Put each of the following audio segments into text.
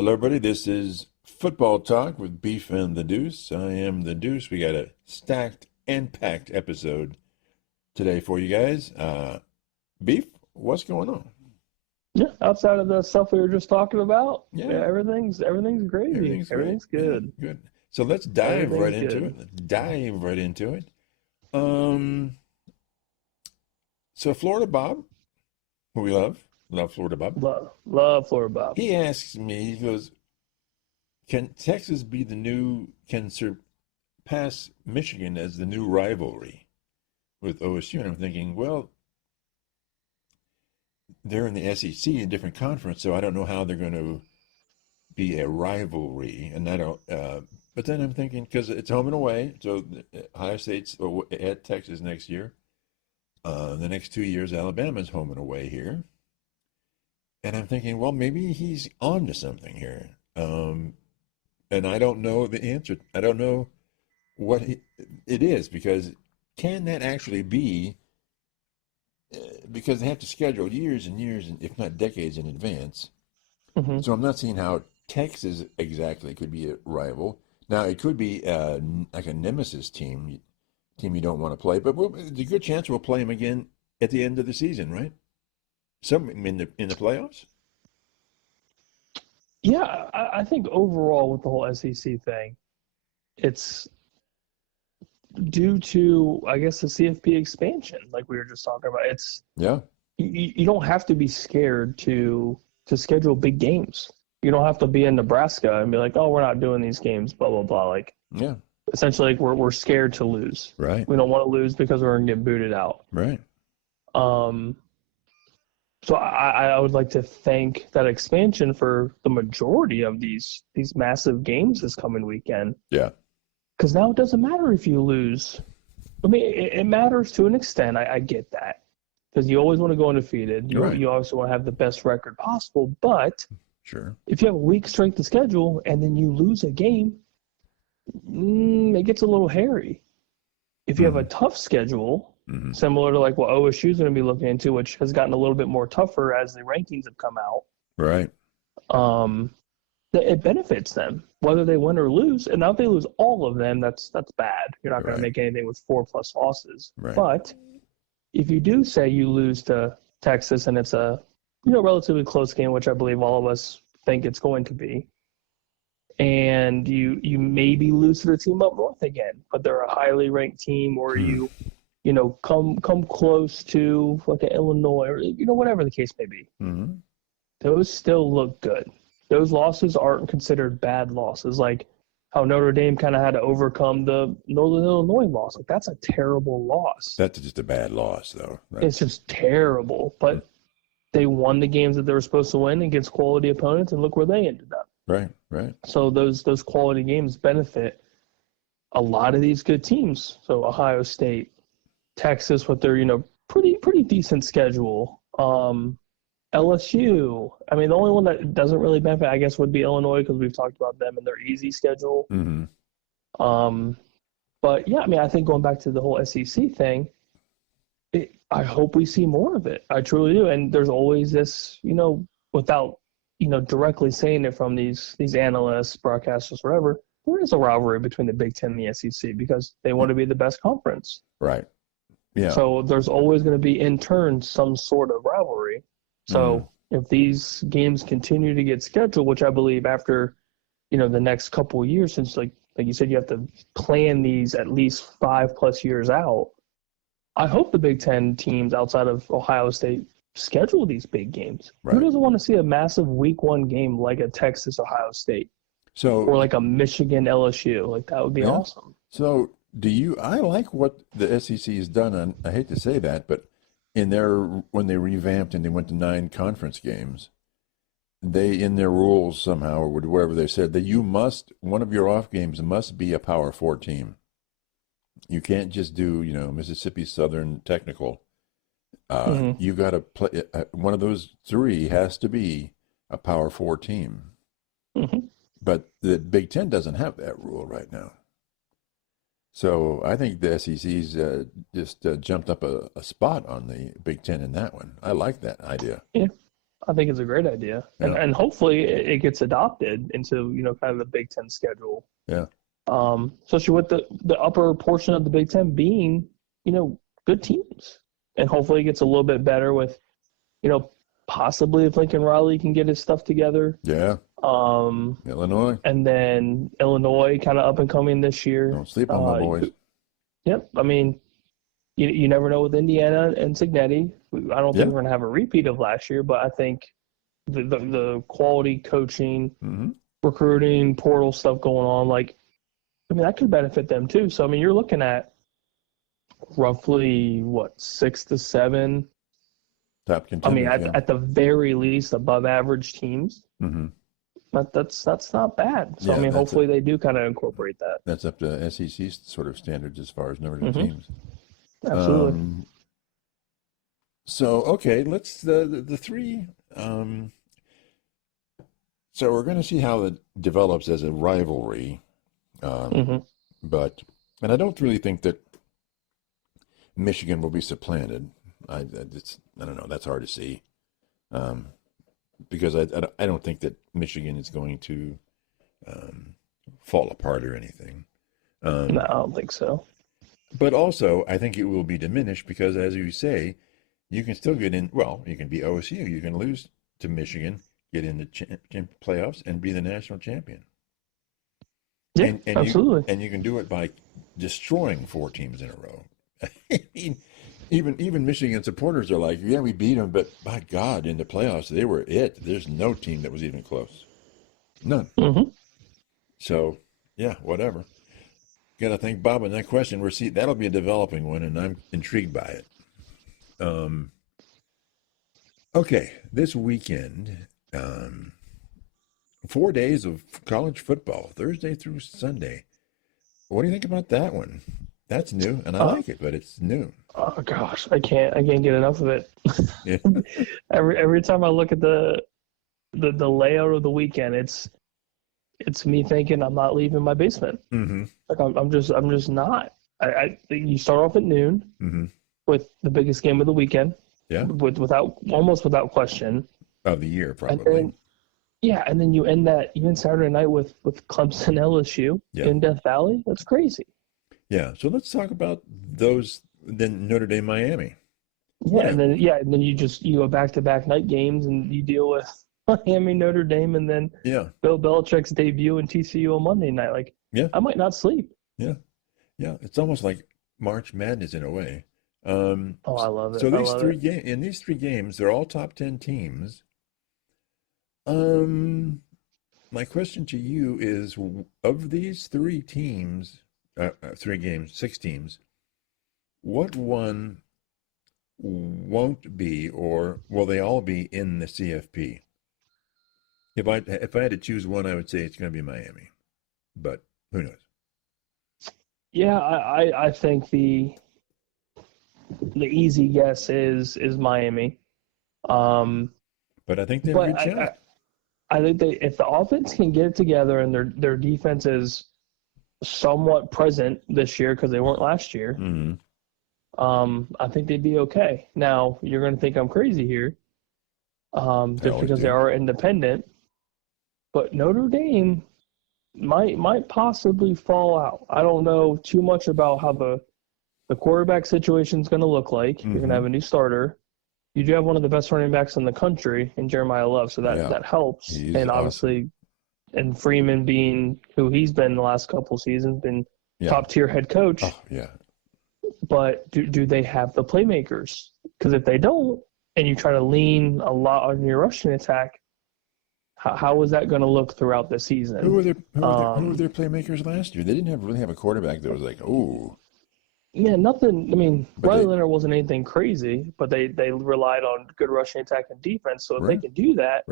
Hello, everybody. This is Football Talk with Beef and the Deuce. I am the Deuce. We got a stacked and packed episode today for you guys. Beef, what's going on? Yeah, outside of the stuff we were just talking about, Yeah. everything's gravy. Everything's good. Yeah, good. So let's dive right Everything's into good. it. Um, so Florida Bob, who we love Florida Bob. Love Florida Bob. He asks me, he goes, can Texas can surpass Michigan as the new rivalry with OSU? And I'm thinking, well, they're in the SEC, a different conference, so I don't know how they're going to be a rivalry. And I don't, but then I'm thinking, because it's home and away, so Ohio State's at Texas next year. The next 2 years, Alabama's home and away here. And I'm thinking, well, maybe he's on to something here. And I don't know the answer. I don't know what it is, because can that actually be, because they have to schedule years and years, and if not decades in advance. Mm-hmm. So I'm not seeing how Texas exactly could be a rival. Now, it could be like a nemesis team you don't want to play, but there's a good chance we'll play them again at the end of the season, right? Some in the playoffs? Yeah, I think overall with the whole SEC thing, it's due to, I guess, the CFP expansion, like we were just talking about. Yeah. You don't have to be scared to schedule big games. You don't have to be in Nebraska and be like, oh, we're not doing these games, blah blah blah. Like, Yeah. essentially, like we're scared to lose. Right. We don't want to lose because we're gonna get booted out. Right. So I would like to thank that expansion for the majority of these massive games this coming weekend. Yeah. Because now it doesn't matter if you lose. I mean, it matters to an extent. I get that. Because you always want to go undefeated. Right. You obviously want to have the best record possible. But Sure. if you have a weak strength of schedule and then you lose a game, it gets a little hairy. If you have a tough schedule, similar to like what OSU is going to be looking into, which has gotten a little bit more tougher as the rankings have come out. Right. It benefits them whether they win or lose. And now if they lose all of them, that's bad. You're not going to make anything with 4+ losses. Right. But if you do say you lose to Texas and it's a relatively close game, which I believe all of us think it's going to be, and you maybe lose to the team up north again, but they're a highly ranked team, or you come close to like an Illinois, or whatever the case may be. Mm-hmm. Those still look good. Those losses aren't considered bad losses, like how Notre Dame kind of had to overcome the Northern Illinois loss. Like, that's a terrible loss. That's just a bad loss, though. It's just terrible. But they won the games that they were supposed to win against quality opponents, and look where they ended up. Right, right. So those quality games benefit a lot of these good teams. So Ohio State, Texas with their pretty decent schedule. LSU. I mean, the only one that doesn't really benefit, I guess, would be Illinois, because we've talked about them and their easy schedule. Mm-hmm. But yeah, I mean, I think going back to the whole SEC thing, I hope we see more of it. I truly do. And there's always this, without directly saying it from these analysts, broadcasters, whatever, there is a rivalry between the Big Ten and the SEC because they want to be the best conference. Right. Yeah. So there's always going to be, in turn, some sort of rivalry. So if these games continue to get scheduled, which I believe after, the next couple of years, since like you said, you have to plan these at least 5+ years out. I hope the Big Ten teams outside of Ohio State schedule these big games. Right. Who doesn't want to see a massive Week 1 game like a Texas Ohio State? Or like a Michigan LSU? Like, that would be awesome. So I like what the SEC has done, and I hate to say that, but when they revamped and they went to 9 conference games, they, in their rules somehow, or whatever they said, that one of your off games must be a Power 4 team. You can't just do, Mississippi Southern Technical. You got to play, one of those 3 has to be a Power 4 team. Mm-hmm. But the Big Ten doesn't have that rule right now. So I think the SEC's just jumped up a spot on the Big Ten in that one. I like that idea. Yeah. I think it's a great idea, Yeah. and hopefully it gets adopted into kind of the Big Ten schedule. Yeah. Especially with the upper portion of the Big Ten being good teams, and hopefully it gets a little bit better with possibly if Lincoln Riley can get his stuff together. Yeah. Illinois. And then Illinois kind of up and coming this year. Don't sleep on my boys. Yep. I mean, you never know with Indiana and Signetti. I don't think we're going to have a repeat of last year, but I think the quality coaching, recruiting, portal stuff going on, that could benefit them too. So, you're looking at roughly, 6 to 7 top contenders, at the very least above average teams. Mm-hmm. But that's not bad. So hopefully they do kind of incorporate that. That's up to SEC sort of standards as far as number of teams. Absolutely. So okay, let's the three. So we're going to see how it develops as a rivalry, but I don't really think that Michigan will be supplanted. I don't know. That's hard to see. Because I don't think that Michigan is going to fall apart or anything. No, I don't think so. But also, I think it will be diminished because, as you say, you can still get in. Well, you can be OSU. You can lose to Michigan, get in the playoffs, and be the national champion. Yeah, and absolutely. And you can do it by destroying 4 teams in a row. I mean, Even Michigan supporters are like, yeah, we beat them, but by God, in the playoffs, they were it. There's no team that was even close. None. Mm-hmm. So, yeah, whatever. Got to thank Bob on that question. That'll be a developing one, and I'm intrigued by it. Okay, this weekend, 4 days of college football, Thursday through Sunday. What do you think about that one? That's new, and I like it, but it's new. Oh gosh, I can't get enough of it. Yeah. every time I look at the layout of the weekend, it's me thinking I'm not leaving my basement. Mm-hmm. I'm just not. You start off at noon with the biggest game of the weekend. Yeah. Almost without question. Of the year, probably. And then you end Saturday night with Clemson LSU in Death Valley. That's crazy. Yeah. So let's talk about those. Then Notre Dame, Miami. Yeah, and then you go back-to-back night games and you deal with Miami, Notre Dame, and then Bill Belichick's debut in TCU on Monday night. I might not sleep. Yeah, it's almost like March Madness in a way. I love it. So these three games, they're all top 10 teams. My question to you is: of these 3 teams, 3 games, 6 teams, what one won't be, or will they all be in the CFP? If I had to choose one, I would say it's going to be Miami, but who knows? Yeah, I think the easy guess is Miami. But I think they have a good shot. I think if the offense can get it together and their defense is somewhat present this year because they weren't last year. Mm-hmm. I think they'd be okay. Now, you're going to think I'm crazy here, just because they are independent. But Notre Dame might possibly fall out. I don't know too much about how the quarterback situation is going to look like. You're going to have a new starter. You do have one of the best running backs in the country in Jeremiah Love, so that helps. He's and obviously, and Freeman being who he's been the last couple seasons, been top-tier head coach. Oh, yeah. But do they have the playmakers? Because if they don't, and you try to lean a lot on your rushing attack, how is that going to look throughout the season? Who were their playmakers last year? They didn't really have a quarterback that was like, oh. Yeah, nothing. I mean, Riley Leonard wasn't anything crazy, but they relied on good rushing attack and defense. So if they can do that,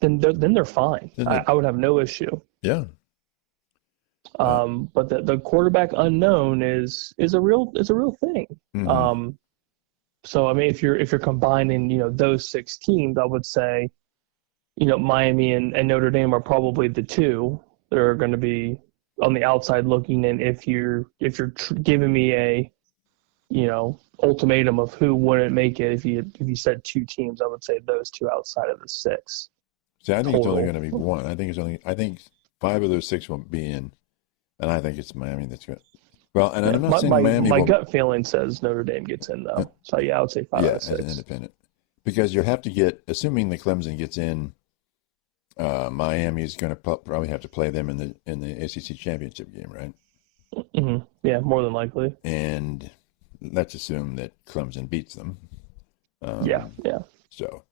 then they're fine. I would have no issue. Yeah. But the quarterback unknown is a real thing. Mm-hmm. So I mean, if you're combining those 6 teams, I would say Miami and Notre Dame are probably the 2 that are going to be on the outside looking in. If you're giving me a ultimatum of who wouldn't make it. If you said two teams, I would say those two outside of the six. See, I think it's only Total. going to be one. I think 5 of those 6 won't be in, and I think it's Miami that's going. Well, and I'm not saying Miami. My gut feeling says Notre Dame gets in though. So yeah, I would say 5 out of 6. As an independent, because you have to get, assuming the Clemson gets in, Miami is going to probably have to play them in the ACC championship game, right? Mm-hmm. Yeah, more than likely. And let's assume that Clemson beats them. Yeah. So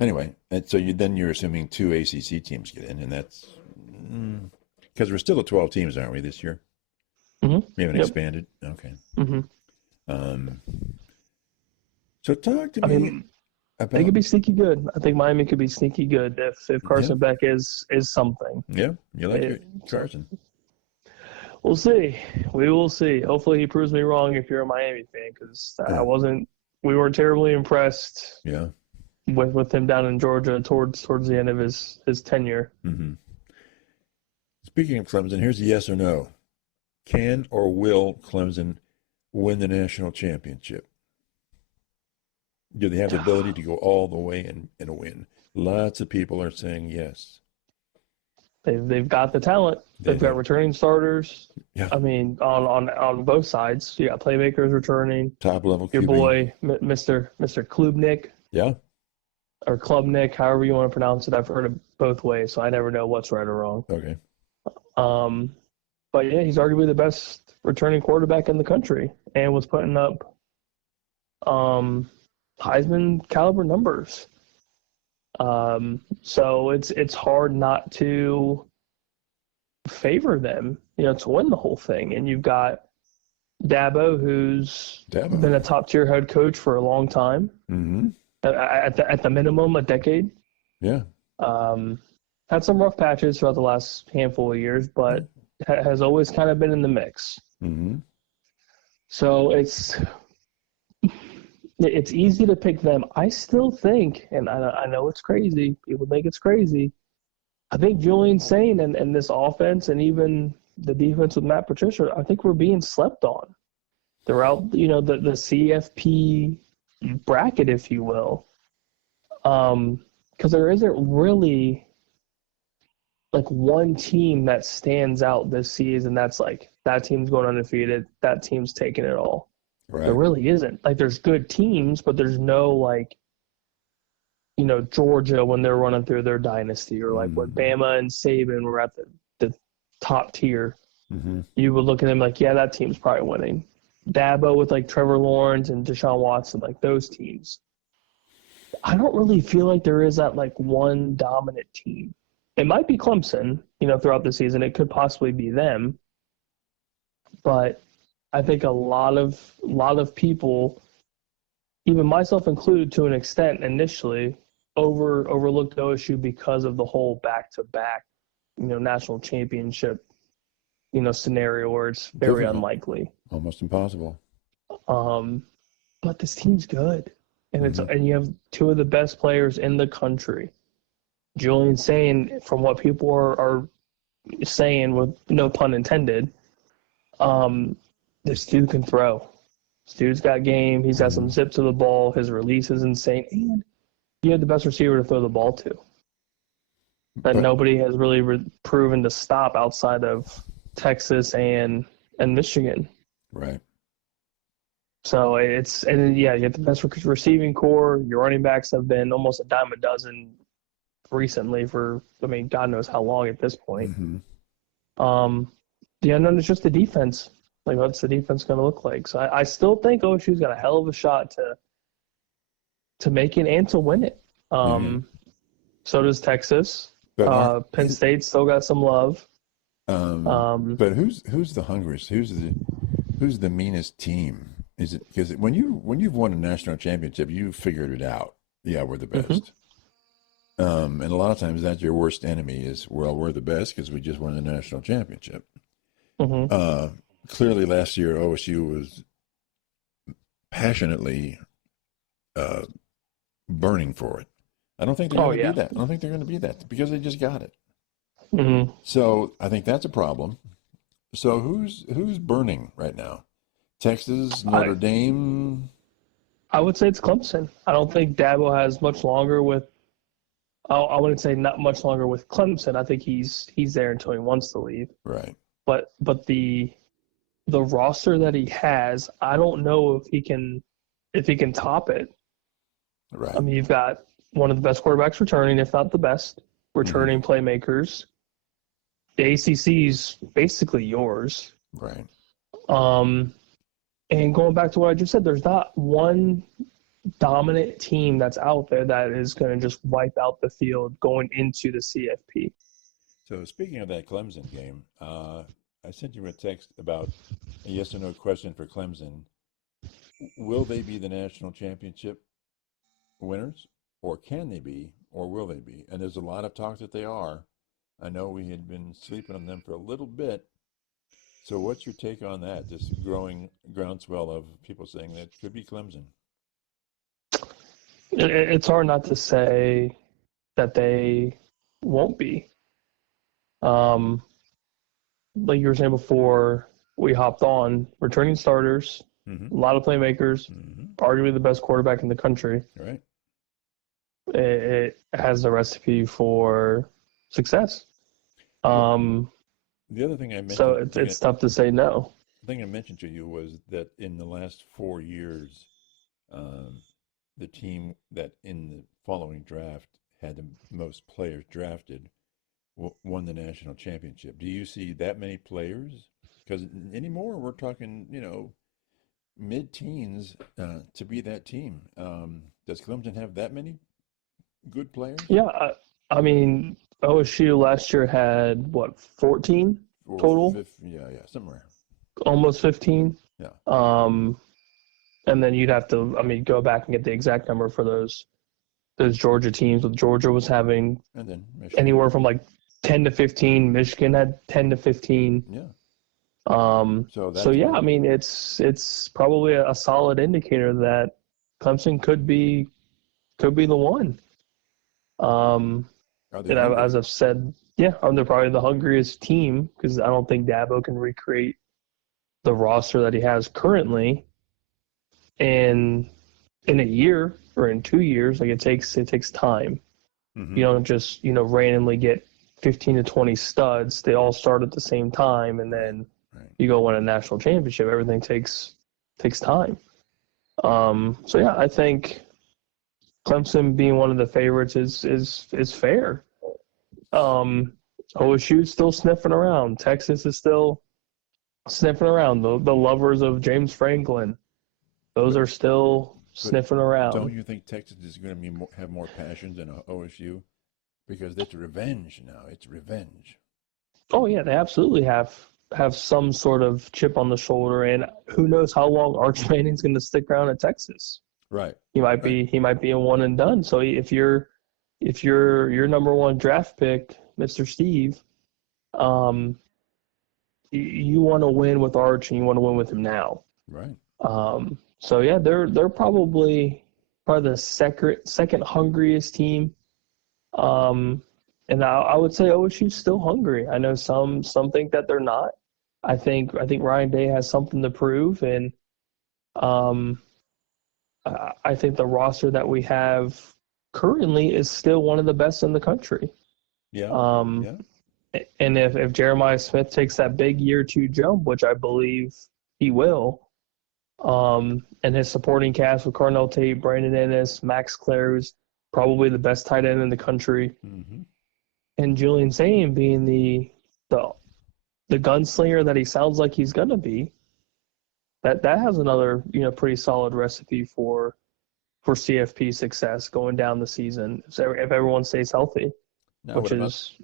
anyway, and so you're assuming 2 ACC teams get in, and that's because we're still at 12 teams, aren't we, this year? Mm-hmm. We haven't expanded. Okay. Mm-hmm. So talk to me about. They could be sneaky good. I think Miami could be sneaky good if Carson Beck is something. Yeah, you like it, Carson. We'll see. We will see. Hopefully he proves me wrong if you're a Miami fan, because we weren't terribly impressed with him down in Georgia towards the end of his tenure. Mm-hmm. Speaking of Clemson, here's a yes or no. Can or will Clemson win the national championship? Do they have the ability to go all the way and win? Lots of people are saying yes. They've got the talent. They've got returning starters. Yeah. I mean, on both sides. You got playmakers returning. Top level QB. Your boy, Mr. Klubnik. Yeah. Or Klubnik, however you want to pronounce it. I've heard it both ways, so I never know what's right or wrong. Okay. But yeah, he's arguably the best returning quarterback in the country, and was putting up Heisman caliber numbers. So it's hard not to favor them, to win the whole thing. And you've got Dabo, who's been a top tier head coach for a long time. Mm-hmm. At the minimum, a decade. Yeah. Had some rough patches throughout the last handful of years, but has always kind of been in the mix. Mm-hmm. So it's easy to pick them. I still think, and I know it's crazy, people think it's crazy, I think Julian Sayin and this offense, and even the defense with Matt Patricia, I think we're being slept on throughout, the CFP bracket, if you will. Because there isn't really like one team that stands out this season that's like, that team's going undefeated, that team's taking it all. Right. There really isn't. Like, there's good teams, but there's no, like, Georgia when they're running through their dynasty, or like when Bama and Saban were at the top tier. Mm-hmm. You would look at them like, yeah, that team's probably winning. Dabo with like Trevor Lawrence and Deshaun Watson, like those teams. I don't really feel like there is that like one dominant team. It might be Clemson, throughout the season. It could possibly be them. But I think a lot of people, even myself included to an extent initially, overlooked OSU because of the whole back-to-back, national championship, scenario where it's very unlikely. Almost impossible. But this team's good. And and you have 2 of the best players in the country. Julian Sayin, from what people are saying, with no pun intended, this dude can throw. This dude's got game. He's got some zip to the ball. His release is insane. And you have the best receiver to throw the ball to that nobody has really proven to stop outside of Texas and Michigan. Right. So you have the best receiving core. Your running backs have been almost a dime a dozen recently for, God knows how long at this point. Mm-hmm. The unknown is just the defense. Like, what's the defense going to look like? So I still think OSU's got a hell of a shot to make it and to win it. So does Texas. But Penn State still got some love. But who's the hungriest? Who's the meanest team? Is it because when you've won a national championship, you figured it out. Yeah, we're the best. And a lot of times that's your worst enemy is, well, we're the best because we just won the national championship. Clearly last year OSU was passionately burning for it. I don't think they're going to be that. I don't think they're going to be that because they just got it. So I think that's a problem. So who's burning right now? Texas, I Notre Dame. I would say it's Clemson. I don't think Dabo has much longer with. I wouldn't say not much longer with Clemson. I think he's there until he wants to leave. Right. But the roster that he has, I don't know if he can top it. Right. I mean, you've got one of the best quarterbacks returning, if not the best, returning playmakers. The ACC's basically yours. Right. And going back to what I just said, there's not one dominant team that's out there that is going to just wipe out the field going into the CFP. So speaking of that Clemson game, I sent you a text about a yes or no question for Clemson. Will they be the national championship winners, or can they be, or will they be? And there's a lot of talk that they are. I know we had been sleeping on them for a little bit. So what's your take on that? This growing groundswell of people saying that it could be Clemson. It's hard not to say that they won't be. Like you were saying before we hopped on, returning starters, a lot of playmakers, arguably the best quarterback in the country. Right. It has a recipe for success. The other thing I mentioned. So it's tough to say no. The thing I mentioned to you was that in the last 4 years, the team that in the following draft had the most players drafted won the national championship. Do you see that many players? Because anymore, we're talking, mid-teens to be that team. Does Clemson have that many good players? Yeah, I mean, OSU last year had, 14 total? Yeah, somewhere. Almost 15. Yeah. And then you'd have to, go back and get the exact number for those Georgia teams. With Georgia was having and then Michigan. Anywhere from 10 to 15. Michigan had 10 to 15. Yeah. So yeah, it's probably a solid indicator that Clemson could be the one. As I've said, yeah, they're probably the hungriest team because I don't think Dabo can recreate the roster that he has currently in a year or in 2 years. It takes time. You don't just randomly get 15 to 20 studs. They all start at the same time, and then you go win a national championship. Everything takes time. So yeah, I think Clemson being one of the favorites is fair. OSU's still sniffing around. Texas is still sniffing around. The lovers of James Franklin, those are still sniffing around. Don't you think Texas is going to have more passion than OSU? Because it's revenge now. It's revenge. Oh yeah, they absolutely have some sort of chip on the shoulder, and who knows how long Arch Manning's going to stick around at Texas. Right. He might be a one and done. So if you're your number one draft pick, Mr. Steve, you want to win with Arch and you want to win with him now. Right. So yeah, they're probably the second hungriest team. And I would say OSU's still hungry. I know some think that they're not. I think Ryan Day has something to prove, and I think the roster that we have currently is still one of the best in the country. Yeah. And if Jeremiah Smith takes that big year 2 jump, which I believe he will, and his supporting cast with Carnell Tate, Brandon Ennis, Max Clare, who's probably the best tight end in the country, and Julian Sayin being the gunslinger that he sounds like he's gonna be, that has another pretty solid recipe for CFP success going down the season if everyone stays healthy, which is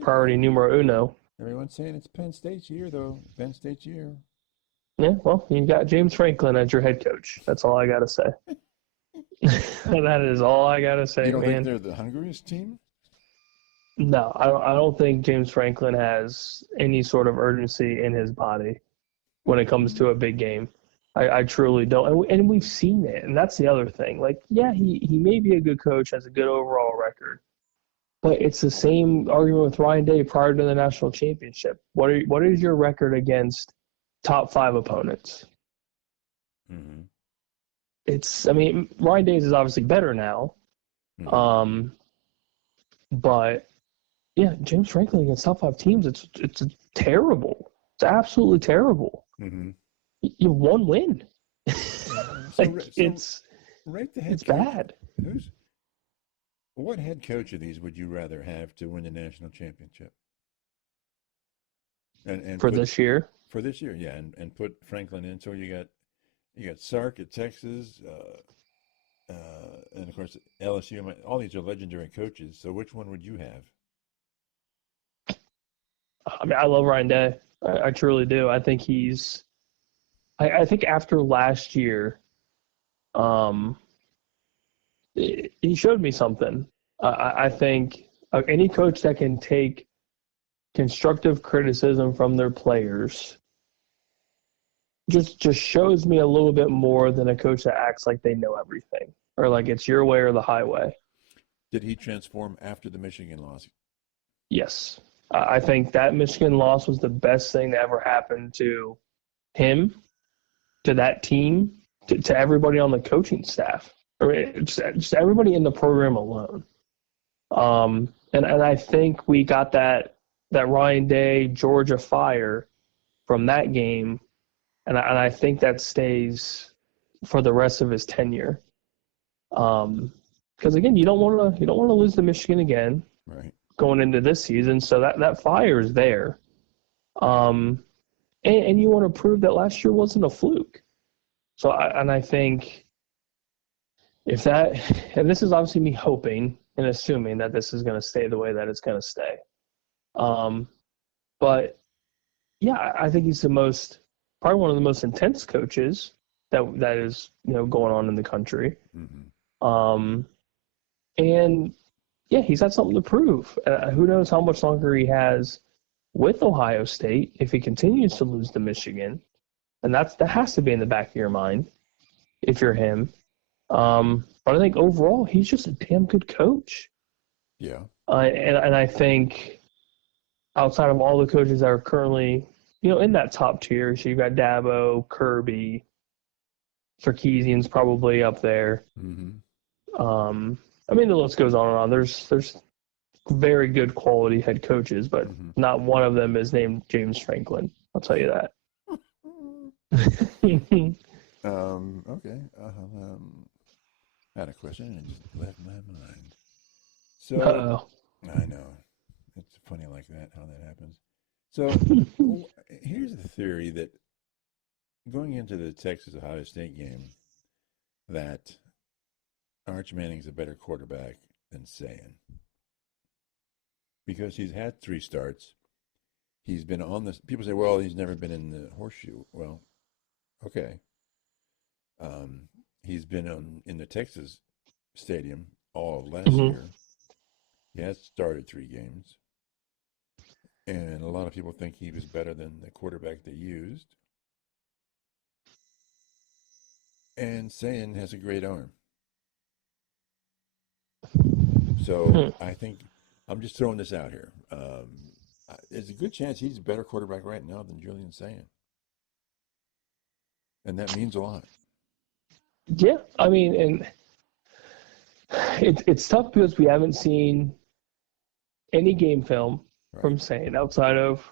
priority numero uno. Everyone's saying it's Penn State's year, though. Penn State's year. Yeah, well, you got James Franklin as your head coach. That's all I gotta say. That is all I gotta say, You don't man. think they're the hungriest team? No, I don't think James Franklin has any sort of urgency in his body when it comes to a big game. I truly don't. And we've seen it, and that's the other thing. He may be a good coach, has a good overall record, but it's the same argument with Ryan Day prior to the national championship. What is your record against top 5 opponents? Mm-hmm. Ryan Days is obviously better now. Mm-hmm. But yeah, James Franklin against top five teams, it's terrible. It's absolutely terrible. Mm-hmm. You have one win. Yeah. Like it's Rate the head it's coach. bad. What head coach of these would you rather have to win the national championship? And For put this year. for this year, yeah, and put Franklin in. So you got Sark at Texas, and of course LSU. All these are legendary coaches. So which one would you have? I love Ryan Day. I truly do. I think I think after last year, um, he showed me something. I think any coach that can take constructive criticism from their players just shows me a little bit more than a coach that acts like they know everything or like it's your way or the highway. Did he transform after the Michigan loss? Yes. I think that Michigan loss was the best thing that ever happened to him, to that team, to everybody on the coaching staff, or just everybody in the program alone. And I think we got that Ryan Day Georgia fire from that game, and I think that stays for the rest of his tenure. Because again, you don't want to lose to Michigan again, Right. going into this season. So that fire is there. And you want to prove that last year wasn't a fluke. So I think and this is obviously me hoping and assuming that this is going to stay the way that it's going to stay. But yeah, I think he's probably one of the most intense coaches that is going on in the country. Mm-hmm. And yeah, he's got something to prove. Who knows how much longer he has with Ohio State if he continues to lose to Michigan, and that has to be in the back of your mind if you're him. But I think overall he's just a damn good coach. Yeah. And I think outside of all the coaches that are currently in that top tier, so you've got Dabo, Kirby, Sarkisian's probably up there. Mm-hmm. The list goes on and on. There's very good quality head coaches, but not one of them is named James Franklin. I'll tell you that. Okay. I had a question and it just left my mind. So Uh-oh. I know it's funny like that how that happens. So here's the theory that going into the Texas Ohio State game, that Arch Manning's a better quarterback than Sayin, because he's had 3 starts. He's been on this. People say, well, he's never been in the horseshoe. Well, okay. He's been in the Texas stadium all of last year. He has started 3 games. And a lot of people think he was better than the quarterback they used. And Sayin has a great arm. So I think I'm just throwing this out here. There's a good chance he's a better quarterback right now than Julian Sayin. And that means a lot. Yeah, and it's tough because we haven't seen any game film from Sayin outside of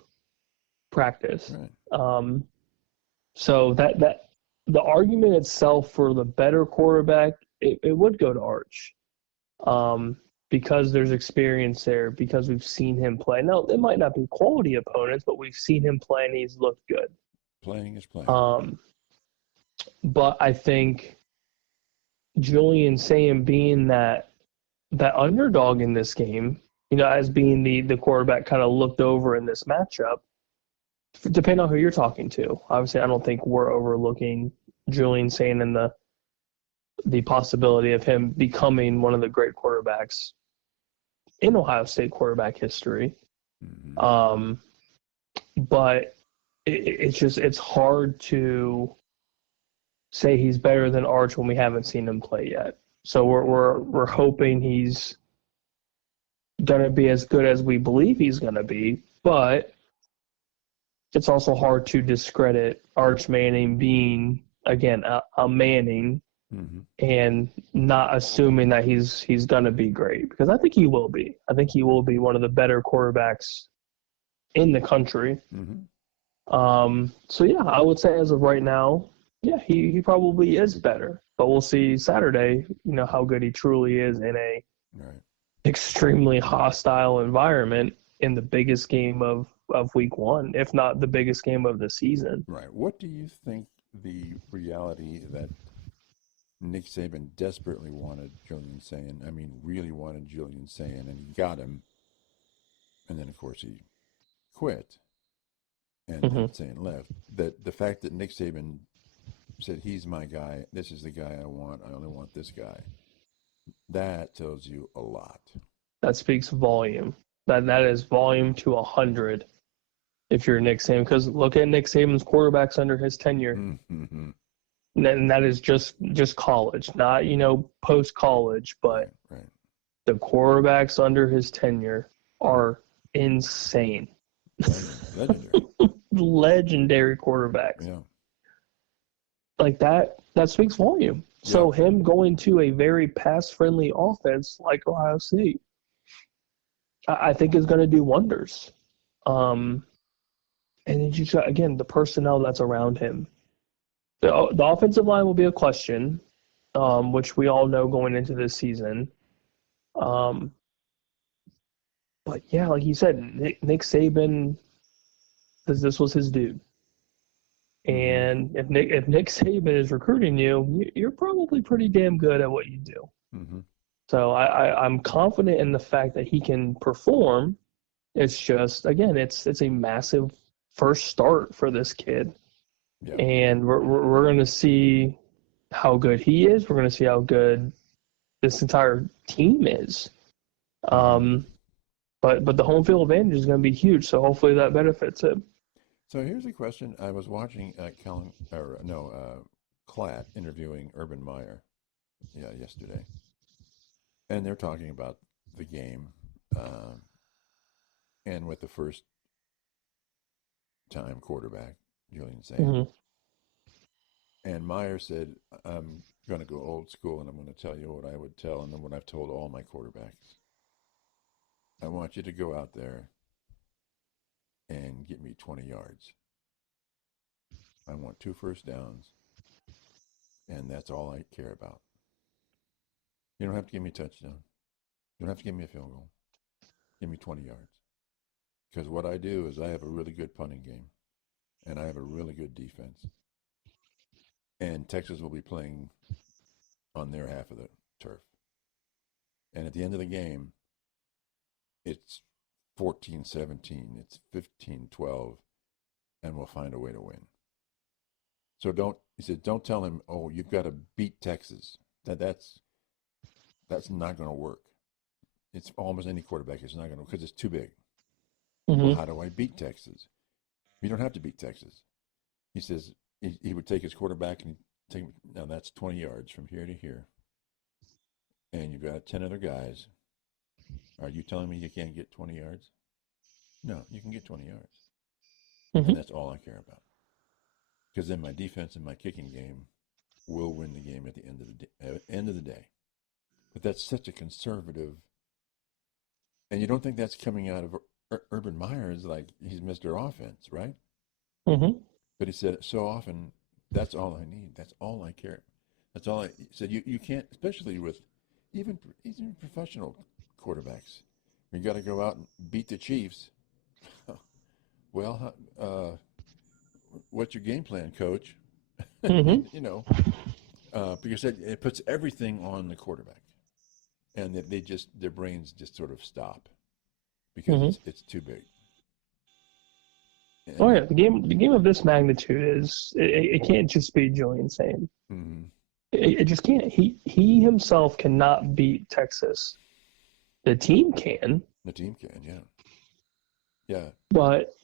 practice. Right. So that the argument itself for the better quarterback, it would go to Arch, because there's experience there, because we've seen him play. Now, it might not be quality opponents, but we've seen him play and he's looked good. Playing is playing. But I think Julian Sayin being that underdog in this game, as being the quarterback kind of looked over in this matchup, depending on who you're talking to. Obviously, I don't think we're overlooking Julian Sayin and the possibility of him becoming one of the great quarterbacks in Ohio State quarterback history. Mm-hmm. But it's hard to say he's better than Arch when we haven't seen him play yet. So we're hoping he's going to be as good as we believe he's going to be, but it's also hard to discredit Arch Manning being again, a Manning Mm-hmm. and not assuming that he's going to be great, because I think he will be. I think he will be one of the better quarterbacks in the country. Mm-hmm. So yeah, I would say as of right now, yeah, he probably is better. But we'll see Saturday, how good he truly is in a Right. extremely hostile environment in the biggest game of week one, if not the biggest game of the season. Right. What do you think the reality that Nick Saban desperately wanted Julian Sayin? I mean, really wanted Julian Sayin, and he got him. And then, of course, he quit, and Mm-hmm. then Sayin left. That the fact that Nick Saban said, he's my guy, this is the guy I want, I only want this guy, that tells you a lot. That speaks volume. That is volume to 100 if you're Nick Saban. Because look at Nick Saban's quarterbacks under his tenure. Mm-hmm. And that is just college, not post college, but Right. the quarterbacks under his tenure are insane. Legendary. Legendary quarterbacks. Yeah. Like that speaks volume. So him going to a very pass friendly offense like Ohio State, I think is going to do wonders. And then you got, again, the personnel that's around him. The offensive line will be a question, which we all know going into this season. But yeah, like you said, Nick Saban, this was his dude. And if Nick Saban is recruiting you, you're probably pretty damn good at what you do. Mm-hmm. So I'm confident in the fact that he can perform. It's just, again, it's a massive first start for this kid. Yeah. And we're going to see how good he is. We're going to see how good this entire team is. But the home field advantage is going to be huge. So hopefully that benefits him. So here's a question. I was watching Klatt interviewing Urban Meyer yesterday. And they're talking about the game and with the first time quarterback, Julian Sayin. Mm-hmm. And Meyer said, I'm going to go old school and I'm going to tell you what I would tell and then what I've told all my quarterbacks. I want you to go out there and get me 20 yards. I want 2 first downs, and that's all I care about. You don't have to give me a touchdown. You don't have to give me a field goal. Give me 20 yards. Because what I do is I have a really good punting game, and I have a really good defense. And Texas will be playing on their half of the turf. And at the end of the game, it's 14-17, it's 15-12, and we'll find a way to win. So don't tell him, oh, you've got to beat Texas. That's not going to work. It's almost any quarterback. It's not going to, because it's too big. Mm-hmm. Well, how do I beat Texas? You don't have to beat Texas. He says he would take his quarterback and take, now that's 20 yards from here to here. And you've got 10 other guys. Are you telling me you can't get 20 yards? No, you can get 20 yards. Mm-hmm. And that's all I care about. Because then my defense and my kicking game will win the game at the end of the day. But that's such a conservative, and you don't think that's coming out of Urban Meyer, like he's Mr. Offense, right? Mm-hmm. But he said so often, that's all I need. That's all I care. That's all he said. You can't, especially with even professional quarterbacks. You got to go out and beat the Chiefs. Well, what's your game plan, coach? Mm-hmm. Because it puts everything on the quarterback, and that their brains just sort of stop because it's too big. And, yeah, the game of this magnitude is it can't just be Julian Sayin. Mm-hmm. It just can't. He himself cannot beat Texas. The team can. The team can, yeah. But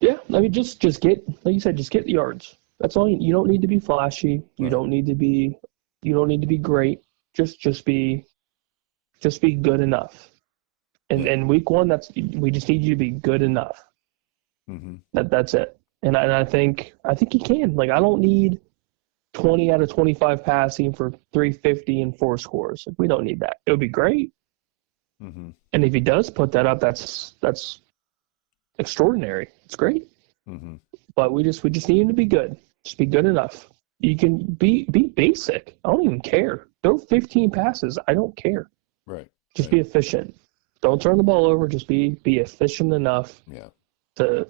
yeah, I mean, just get, like you said, just get the yards. That's all. You don't need to be flashy. You don't need to be great. Just be good enough. And week one, we just need you to be good enough. Mm-hmm. That's it. And I think he can. Like, I don't need 20 out of 25 passing for 350 and 4 scores. Like, we don't need that. It would be great. Mm-hmm. And if he does put that up, that's extraordinary. It's great. Mm-hmm. But we just need him to be good. Just be good enough. You can be basic. I don't even care. Throw 15 passes. I don't care. Right. Just be efficient. Don't turn the ball over. Just be efficient enough to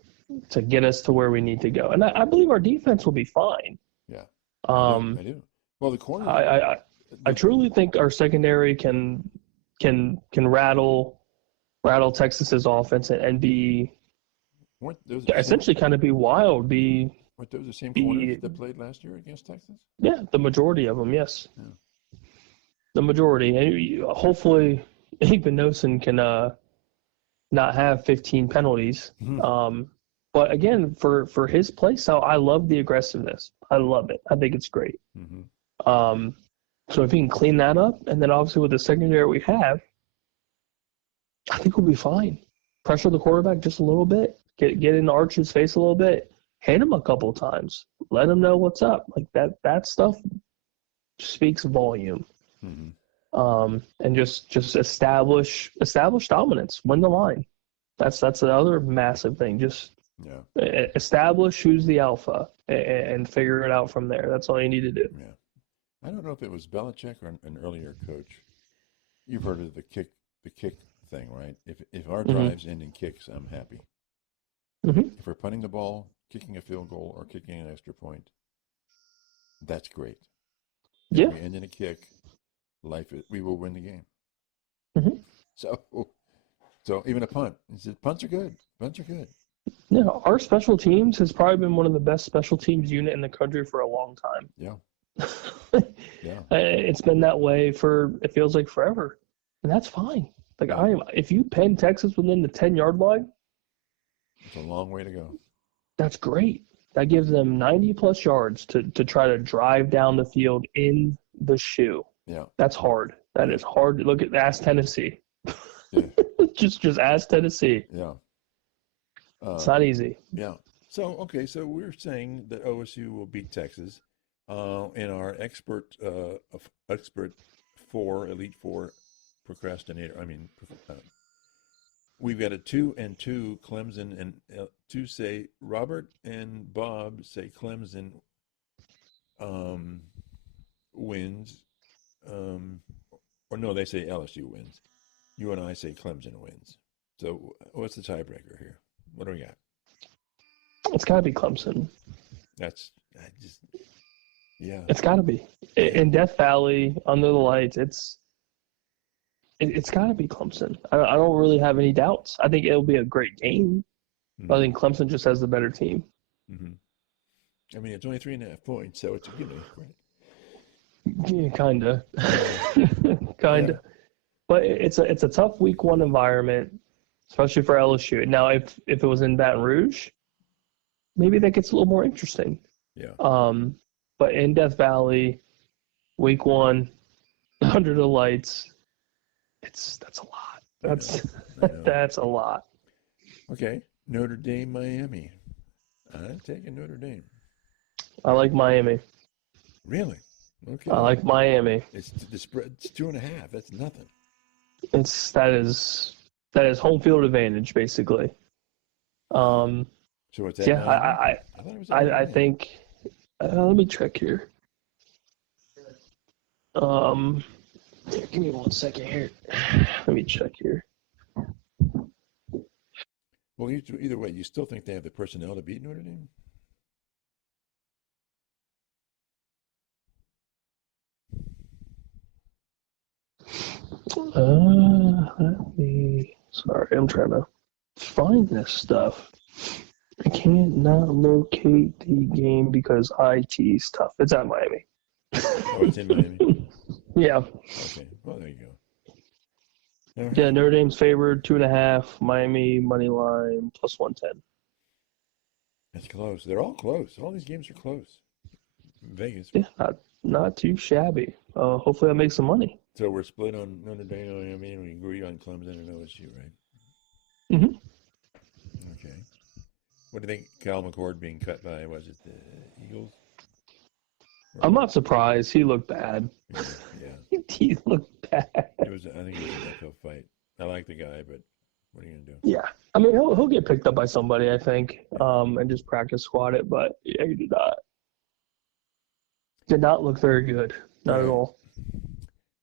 get us to where we need to go. And I believe our defense will be fine. Yeah. I do. Well, the corner. I truly think our secondary can rattle Texas's offense and be essentially kind of be wild. Weren't those the same corners that played last year against Texas? Yeah, the majority of them, yes. Yeah. The majority. And hopefully Abe Nosen can not have 15 penalties. Mm-hmm. But again, for his play style, I love the aggressiveness. I love it. I think it's great. Mm-hmm. So if he can clean that up, and then obviously with the secondary we have, I think we'll be fine. Pressure the quarterback just a little bit. Get in Arch's face a little bit. Hit him a couple times. Let him know what's up. Like that stuff speaks volume. Mm-hmm. And just establish dominance. Win the line. That's the other massive thing. Just establish who's the alpha and figure it out from there. That's all you need to do. Yeah. I don't know if it was Belichick or an earlier coach. You've heard of the kick thing, right? If our drives end in kicks, I'm happy. Mm-hmm. If we're punting the ball, kicking a field goal, or kicking an extra point, that's great. If we end in a kick, we will win the game. Mm-hmm. So even a punt. He said, punts are good. Punts are good. Yeah, our special teams has probably been one of the best special teams unit in the country for a long time. Yeah. Yeah. It's been that way it feels like forever. And that's fine. Like if you pin Texas within the 10-yard line, it's a long way to go. That's great. That gives them 90+ yards to try to drive down the field in the shoe. Yeah. That's hard. That is hard. Ask Tennessee. Yeah. just ask Tennessee. Yeah. It's not easy. Yeah. So we're saying that OSU will beat Texas. In our Elite Four procrastinator. We've got a 2-2 Clemson, and two say Robert and Bob say Clemson wins. Or no, they say LSU wins. You and I say Clemson wins. So what's the tiebreaker here? What do we got? It's got to be Clemson. It's got to be. In Death Valley, under the lights, it's got to be Clemson. I don't really have any doubts. I think it'll be a great game. Mm-hmm. But I think Clemson just has the better team. Mm-hmm. It's only 3.5 points, so it's right? Yeah, kinda. Kinda. Yeah. But it's a tough week one environment, especially for LSU. Now, if it was in Baton Rouge, maybe that gets a little more interesting. Yeah. But in Death Valley, week one, under the lights, that's a lot. That's a lot. Okay, Notre Dame, Miami. I'm taking Notre Dame. I like Miami. Really? Okay. I like Miami. It's the spread. It's 2.5. That's nothing. That is home field advantage basically. So it's I think. Let me check here. Give me 1 second here. Let me check here. Well, either way, you still think they have the personnel to beat Notre Dame? Sorry, I'm trying to find this stuff. I can't not locate the game because IT's tough. It's at Miami. Oh, it's in Miami? Yeah. Okay. Well, there you go. Right. Yeah, Notre Dame's favored 2.5. Miami money line plus 110. That's close. They're all close. All these games are close. Vegas. Yeah, not too shabby. Hopefully that makes some money. So we're split on Notre Dame, Miami, and we agree on Clemson and OSU, right? Mm-hmm. Okay. What do you think? Cal McCord being cut by, was it the Eagles? I'm not surprised. He looked bad. Yeah. He looked bad. I think it was an uphill fight. I like the guy, but what are you gonna do? Yeah. I mean, he'll get picked up by somebody, I think, and just practice squad it. But yeah, he did not look very good. Not at all.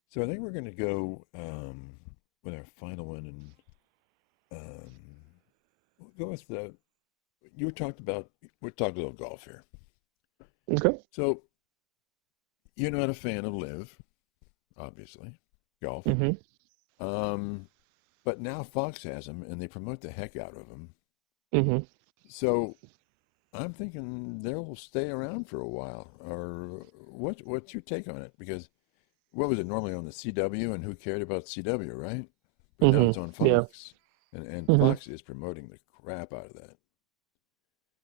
So I think we're going to go with our final one, and we'll go with we're talking a little golf here. Okay. So you're not a fan of Live, obviously, golf. Mm-hmm. But now Fox has them, and they promote the heck out of them. Mm-hmm. So I'm thinking they'll stay around for a while. Or what's your take on it? Because what was it normally on the CW, and who cared about CW, right? But now it's on Fox, and Fox is promoting the crap out of that.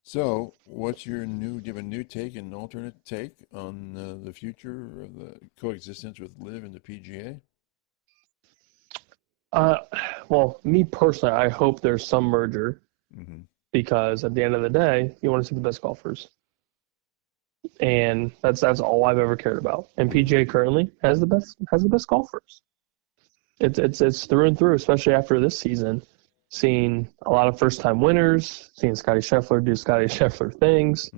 So, do you have a new take, an alternate take on the future of the coexistence with Live and the PGA? Well, me personally, I hope there's some merger because at the end of the day, you want to see the best golfers, and that's all I've ever cared about. And PGA currently has the best golfers. It's through and through, especially after this season. Seeing a lot of first-time winners, seeing Scotty Scheffler do Scotty Scheffler things,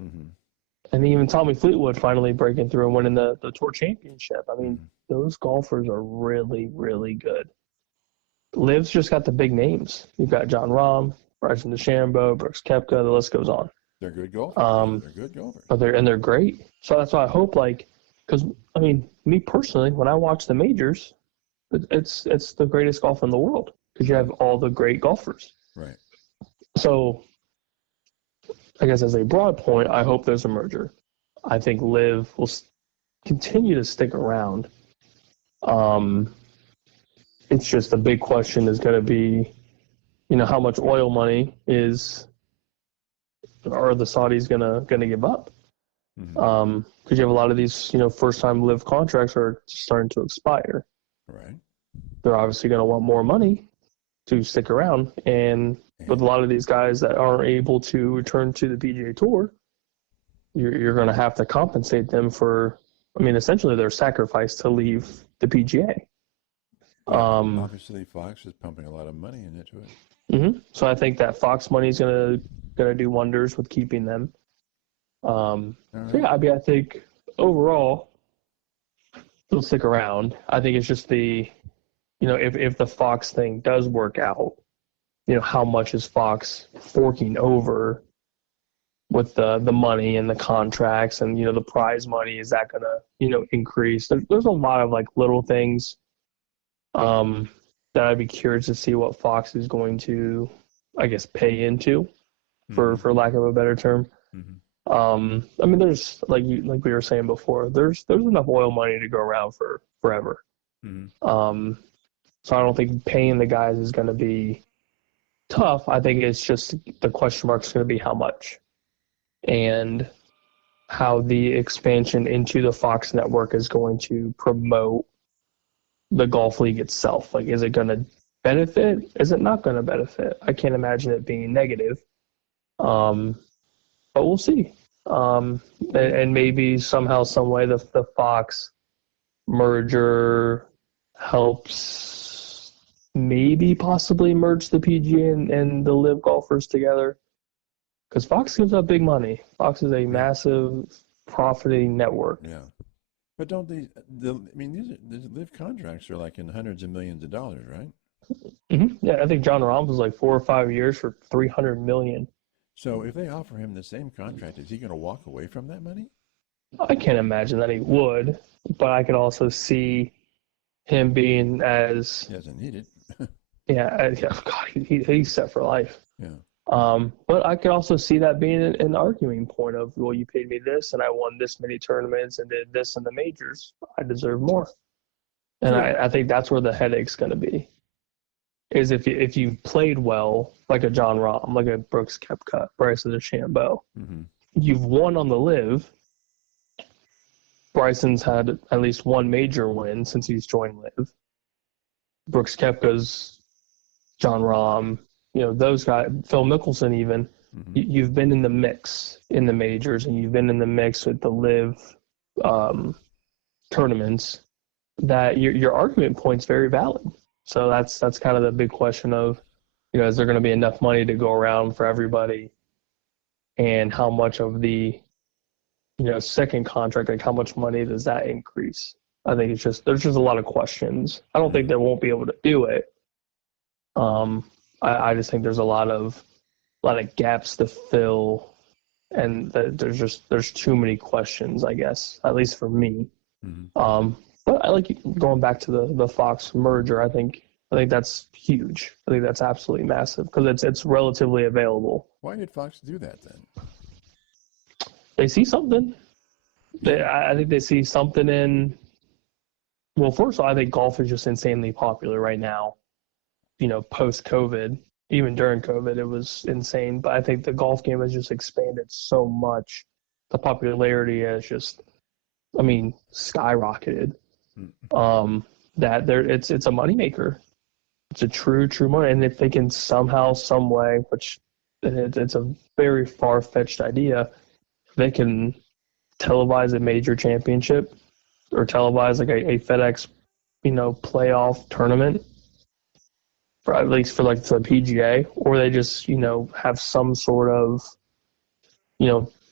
and even Tommy Fleetwood finally breaking through and winning the Tour Championship. I mean, those golfers are really, really good. Liv's just got the big names. You've got Jon Rahm, Bryson DeChambeau, Brooks Koepka, the list goes on. They're good golfers. They're good golfers. But they're great. So that's why I hope, because, I mean, me personally, when I watch the majors, it's the greatest golf in the world. Because you have all the great golfers. Right. So, I guess as a broad point, I hope there's a merger. I think Liv will continue to stick around. It's just the big question is going to be, how much oil money are the Saudis going to give up? Because you have a lot of these, first-time Liv contracts are starting to expire. Right. They're obviously going to want more money to stick around, and with a lot of these guys that aren't able to return to the PGA Tour, you're going to have to compensate them for, essentially their sacrifice to leave the PGA. Obviously, Fox is pumping a lot of money into it. So I think that Fox money is going to do wonders with keeping them. So yeah, I think overall they'll stick around. I think it's just if the Fox thing does work out, how much is Fox forking over with the money and the contracts and, the prize money? Is that going to, increase? There's a lot of little things that I'd be curious to see what Fox is going to, I guess, pay into, for lack of a better term. There's like we were saying before, there's enough oil money to go around for forever. So I don't think paying the guys is going to be tough. I think it's just the question mark is going to be how much and how the expansion into the Fox network is going to promote the golf league itself. Is it going to benefit? Is it not going to benefit? I can't imagine it being negative. But we'll see. And maybe somehow, some way, the Fox merger helps maybe possibly merge the PGA and the Live golfers together. Because Fox gives up big money. Fox is a massive profiting network. Yeah. But don't these Live contracts are in hundreds of millions of dollars, right? Yeah, I think Jon Rahm was 4 or 5 years for $300 million. So if they offer him the same contract, is he going to walk away from that money? I can't imagine that he would, but I could also see him being as... He doesn't need it. God, he's set for life. Yeah. But I could also see that being an arguing point of, well, you paid me this, and I won this many tournaments and did this in the majors. I deserve more. And I think that's where the headache's going to be. Is if you've played well, like a Jon Rahm, like a Brooks Koepka, Bryson DeChambeau, you've won on the Live. Bryson's had at least one major win since he's joined Live. Brooks Koepka's, Jon Rahm, those guys, Phil Mickelson even, you've been in the mix in the majors, and you've been in the mix with the Live tournaments, that your argument point's very valid. So that's kind of the big question of, is there going to be enough money to go around for everybody, and how much of the second contract, like how much money does that increase? I think there's just a lot of questions. I don't think they won't be able to do it. I just think there's a lot of gaps to fill, and there's too many questions, I guess, at least for me. Mm-hmm. But I like going back to the Fox merger. I think that's huge. I think that's absolutely massive because it's relatively available. Why did Fox do that then? They see something. I think they see something in. Well, first of all, I think golf is just insanely popular right now. Post-COVID, even during COVID, it was insane. But I think the golf game has just expanded so much. The popularity has just, skyrocketed. That it's a moneymaker. It's a true money. And if they can somehow, some way, which it's a very far-fetched idea, they can televise a major championship or televise like a FedEx, playoff tournament, for at least for like the PGA, or they just, have some sort of,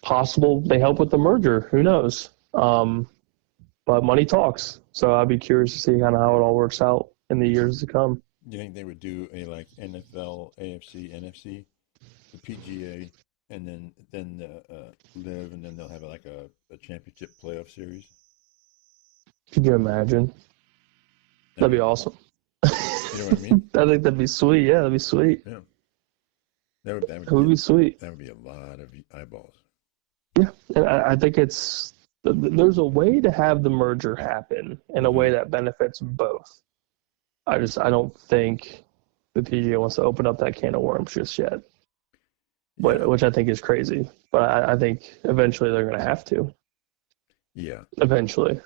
possible, they help with the merger. Who knows? But money talks. So I'd be curious to see kind of how it all works out in the years to come. Do you think they would do a like NFL, AFC, NFC, the PGA, and then live, and then they'll have like a championship playoff series? Could you imagine? That'd be awesome. You know what I mean? I think that'd be sweet. Yeah, that'd be sweet. Yeah. That would be sweet. That would be a lot of eyeballs. Yeah, and I think there's a way to have the merger happen in a way that benefits both. I don't think the PGA wants to open up that can of worms just yet, which I think is crazy. But I think eventually they're going to have to. Yeah. Eventually.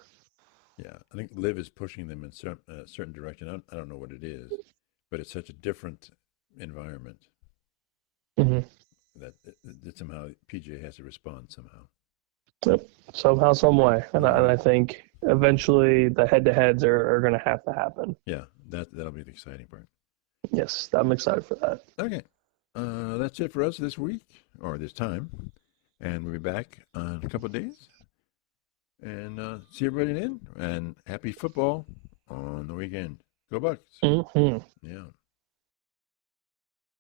Yeah, I think Liv is pushing them in a certain direction. I don't know what it is, but it's such a different environment that somehow PGA has to respond somehow. Yep, somehow, some way, and I think eventually the head-to-heads are going to happen. Yeah, that'll be the exciting part. Yes, I'm excited for that. Okay, that's it for us this week or this time, and we'll be back in a couple of days. And see everybody then, and happy football on the weekend. Go Bucks. Mm-hmm. Yeah.